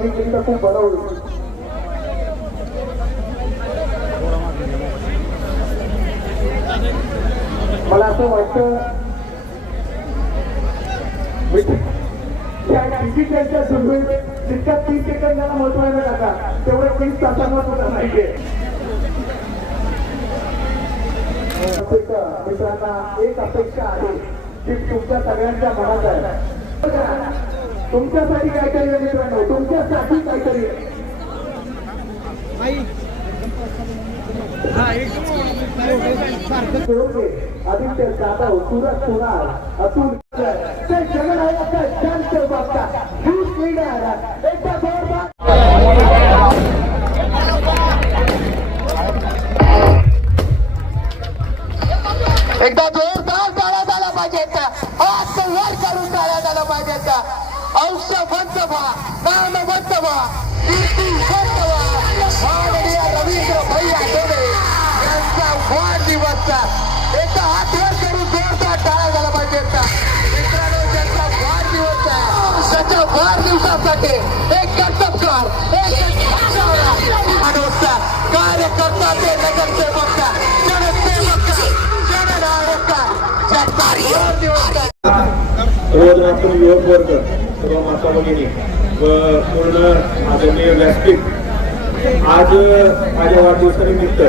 त्यांनी केली तर खूप बरं होईल. मला असं वाटतं या डिजिटलच्या सुरवेत जितक्या तीस सेकंदाला महत्त्व आहे ना काका तेवढं तीस तासांना सुद्धा नाहीये. मित्रांना एक अपेक्षा आहे की तुमच्या सगळ्यांच्या मनात आहे. तुमच्यासाठी काहीतरी आहे मित्रांनो तुमच्यासाठी काहीतरी. आदित्य जाधव सूरज कुणाल अतुल ते जगनायक बाबा यूथ लीडर एकदा जोरदार एकदा जोरदार टाळ्या झाला पाहिजे हात वर करून टाळ्या झाला पाहिजे बंद व्हा नाम बंद व्हा कीर्ती बंद व्हा माननीय रवींद्र भैया डोळे यांचा वाढदिवसचा एकदा हात वर करून जोरदार टाळ्या झाला पाहिजे मित्रांनो ज्यांचा वाढदिवस आहे त्याच्या वाढदिवसासाठी एक कर्तबगार एक माणूस कार्यकर्ता ते नगरसेवक जनसेवक जननायक ज्यांचा वाढदिवस आहे सर्वजनातून युवक वर्ग सर्व माता भगिनी व पूर्ण आदरणीय व्यासपीठ आज माझ्या वाढदिवसानिमित्त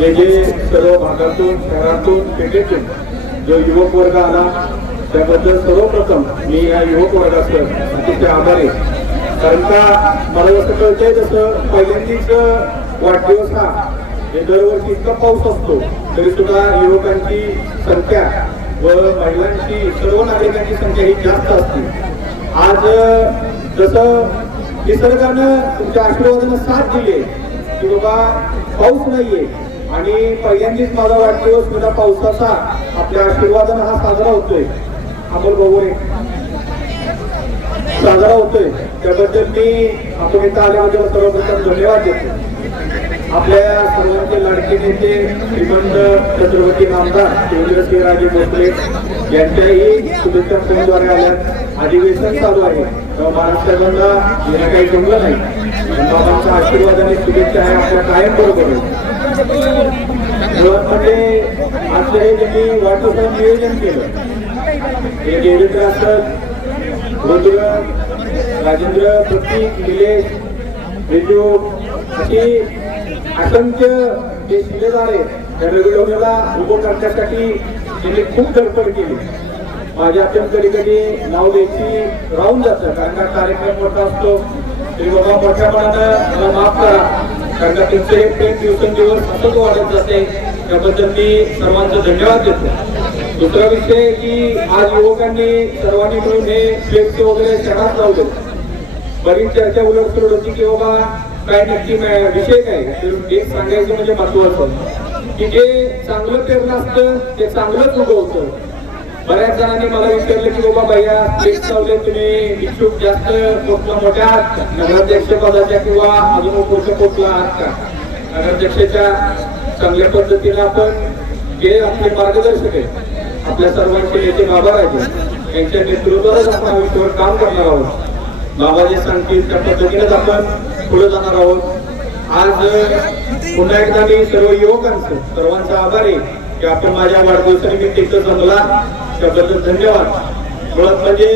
जे जे सर्व भागातून शहरातून पेठेतून जो युवक वर्ग आला त्याबद्दल सर्वप्रथम मी या युवक वर्गाचं अतिशय आभारी आहे. कारण का मला जसं कळतंय तसं पहिल्यांदीच वाढदिवस हा हे दरवर्षी इतका पाऊस असतो तरी सुद्धा युवकांची संख्या व महिलांची सर्व नागरिकांची संख्या ही जास्त असते. आज जसं निसर्गानं तुमच्या आशीर्वादानं साथ दिली की बाबा पाऊस नाहीये आणि पहिल्यांदाच माझा वाढदिवस माझा पावसाचा आपल्या आशीर्वादानं हा साजरा होतोय. अमोल बरोबर साजरा होतोय. त्याबद्दल मी आपण इथं आल्याबद्दल सर्वप्रथम धन्यवाद देतो. आपल्या सर्वांचे लाडके नेते श्रीमंत छत्रपती नामदार देवेंद्रसिंह राजे भोसले यांच्याही शुभेच्छा फोनद्वारे आल्यात. अधिवेशन चालू आहे. तेव्हा महाराष्ट्राला येणं काही जमलं नाही. बाबांचा आशीर्वाद आणि शुभेच्छा आहे आपल्या कायम बरोबर मुळात म्हणजे आज हे नियोजन केलं. हे देवेंद्र असतात रुद्र राजेंद्र प्रतीक निलेश बिजू अशी असंख्य जे शिलेदार आहेत त्या रविडोनेला उभं करण्यासाठी त्यांनी खूप धडपड केली. माझ्या अत्यंत कधी कधी नाव द्यायची राहून जातं कारण का कार्यक्रम मोठा असतो. तरी बाबा मोठ्या मला माफ करा कारण का तुमचे हे प्रेम दिवसेंदिवस सतत वाढत जाते. त्याबद्दल मी सर्वांचा धन्यवाद देतो. दुसरा विषय की आज युवकांनी सर्वांनी मिळून हे फ्लेक्स वगैरे चढात लावले. बरीच चर्चा उलट सुलट होती की बाबा काय नक्की विषय काय? तर एक सांगायचं म्हणजे महत्वाचं की जे चांगलं पेरलं असतं ते चांगलंच उगवतं. बऱ्याच जणांनी मला विचारलं की बाबा भैया फ्लेक्स चावले तुम्ही इच्छुक जास्त कुठल्या मोठ्या नगराध्यक्ष पदाच्या किंवा अजून पुढच्या कुठला आहात का? नगराध्यक्षाच्या चांगल्या पद्धतीला आपण जे आपले मार्गदर्शक आहेत आपल्या सर्वांचे नेते बाबा राजे यांच्या नेतृत्वातच आपण आयुष्यावर काम करणार आहोत. बाबा जे सांगतील त्या पद्धतीनेच आपण पुढे जाणार आहोत. आज पुन्हा एकदा मी सर्व युवकांचं सर्वांचा आभारी आहे की आपण माझ्या वाढदिवसानिमित्त इथं जमला त्याबद्दल धन्यवाद. मुळात म्हणजे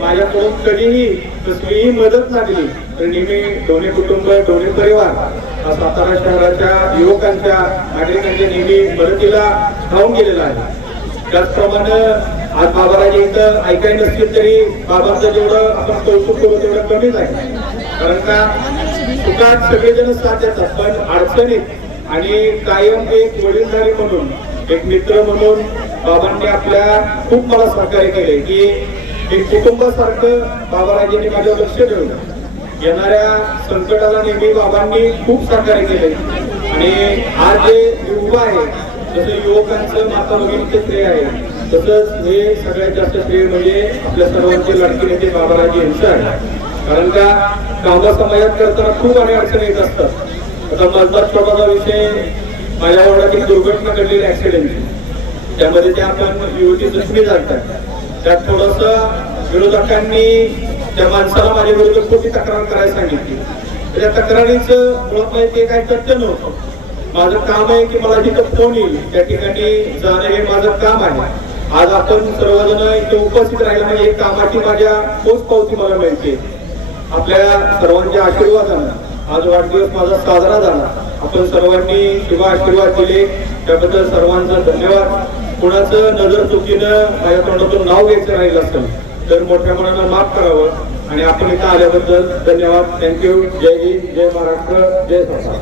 माझ्याकडून कधीही कसलीही मदत लागली तर नेहमी दोन्ही कुटुंब दोन्ही परिवार हा सातारा शहराच्या युवकांच्या नागरिकांच्या नेहमी मदतीला धावून गेलेला आहे. त्याचप्रमाणे आज बाबाराजे इथं ऐकाय नसतील तरी बाबांचं जेवढं आपण कौतुक करू तेवढं कमीच आहे. कारण का सुखात सगळेजण साथ देतात पण अडचणीत आणि कायम एक वडीलधारी म्हणून एक मित्र म्हणून बाबांनी आपल्या खूप मला सहकार्य केले की एक कुटुंबासारखं बाबाराजेंनी माझ्या लक्ष ठेवलं येणाऱ्या संकटाला नेहमी बाबांनी खूप सहकार्य केले. आणि आज जे युवा आहे जसं युवकांचं माता भगिनीचे श्रेय आहे तसंच हे सगळ्यात जास्त श्रेय म्हणजे आपल्या सर्वांचे लाडके नेते बाबाराजे यांचं आहे. कारण का कामा समाजात करताना खूप अनेक अडचणी येत असतात. आता माझा छोटासा विषय माझ्या वार्डात एक दुर्घटना घडलेली ऍक्सिडेंट त्यामध्ये त्या आपण युवती जखमी झाल्या त्यात थोडस विरोधकांनी त्या माणसाला माझ्या विरुद्ध खोटी तक्रार करायला सांगितली. तर त्या तक्रारीचं मुळात नाही ते काही तथ्य नव्हतं. माझं काम आहे की मला जिथं फोन येईल त्या ठिकाणी जाणं हे माझं काम आहे. आज आपण सर्वजण इथे उपस्थित राहिला म्हणजे कामाची माझ्या पोच पावती मला मिळते. आपल्या सर्वांच्या आशीर्वादानं आज वाढदिवस माझा साजरा झाला. आपण सर्वांनी शुभ आशीर्वाद दिले. त्याबद्दल सर्वांचा धन्यवाद. कुणाचं नजर चुकीनं माझ्या तोंडातून नाव घ्यायचं राहिलं असेल तर मोठ्या मनानं माफ करावं. आणि आपण इथं आल्याबद्दल धन्यवाद. थँक्यू जय हिंद. जय महाराष्ट्र. जय स्वतः